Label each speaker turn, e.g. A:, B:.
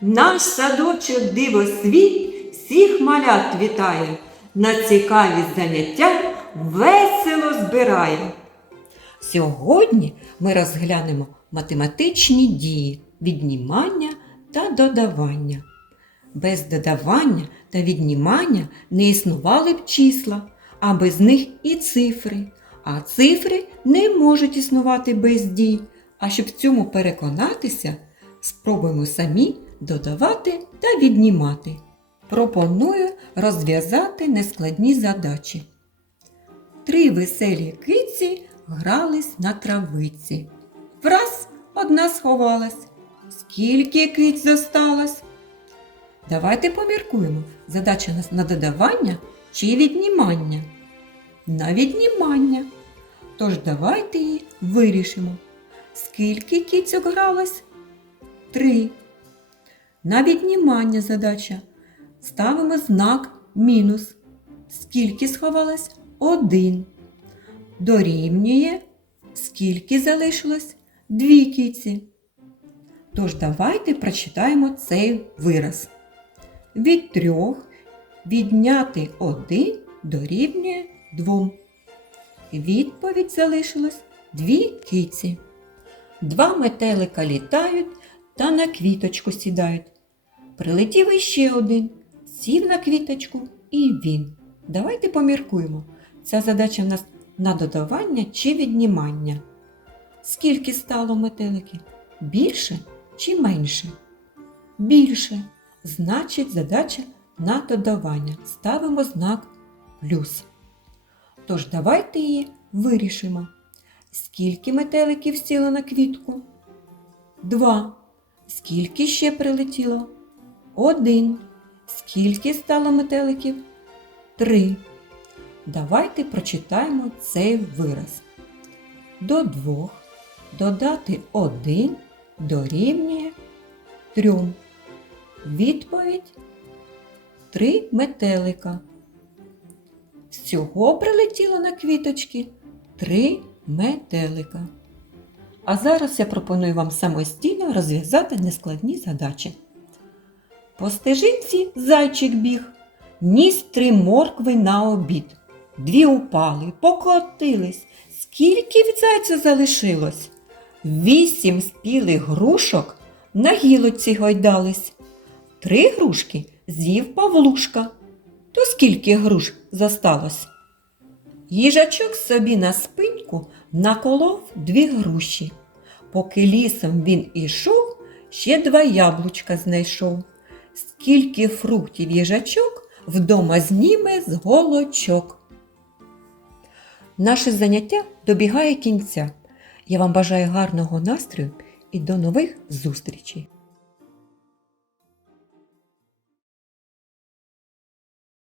A: Наш садочок дивосвіт всіх малят вітає, на цікаві заняття весело збирає. Сьогодні ми розглянемо математичні дії віднімання та додавання. Без додавання та віднімання не існували б числа, а без них і цифри. А цифри не можуть існувати без дій. А щоб в цьому переконатися, спробуємо самі додавати та віднімати. Пропоную розв'язати нескладні задачі. Три веселі киці грались на травиці. Враз одна сховалась. Скільки киць зосталось? Давайте поміркуємо. Задача нас на додавання чи віднімання? На віднімання. Тож давайте її вирішимо. Скільки кіцьок гралось? Три. На віднімання задача. Ставимо знак мінус. Скільки сховалось? Один. Дорівнює. Скільки залишилось? Дві кіці. Тож давайте прочитаємо цей вираз. Від трьох відняти один дорівнює двом. Відповідь залишилось дві киці. Два метелика літають та на квіточку сідають. Прилетів іще один, сів на квіточку і він. Давайте поміркуємо. Ця задача в нас на додавання чи віднімання. Скільки стало метеликів? Більше чи менше? Більше. Значить, задача на додавання. Ставимо знак плюс. Тож давайте її вирішимо. Скільки метеликів сіло на квітку? Два. Скільки ще прилетіло? Один. Скільки стало метеликів? Три. Давайте прочитаємо цей вираз. До двох додати один дорівнює трьом. Відповідь три метелика. Всього прилетіло на квіточки три метелика. А зараз я пропоную вам самостійно розв'язати нескладні задачі. По стежинці зайчик біг, ніс три моркви на обід. Дві упали, покотились. Скільки від зайця залишилось? Вісім спілих грушок на гілоці гойдались. Три грушки з'їв Павлушка. То скільки груш зосталось? Їжачок собі на спиньку наколов дві груші. Поки лісом він ішов, ще два яблучка знайшов. Скільки фруктів їжачок вдома зніме з голочок. Наше заняття добігає кінця. Я вам бажаю гарного настрою і до нових зустрічей!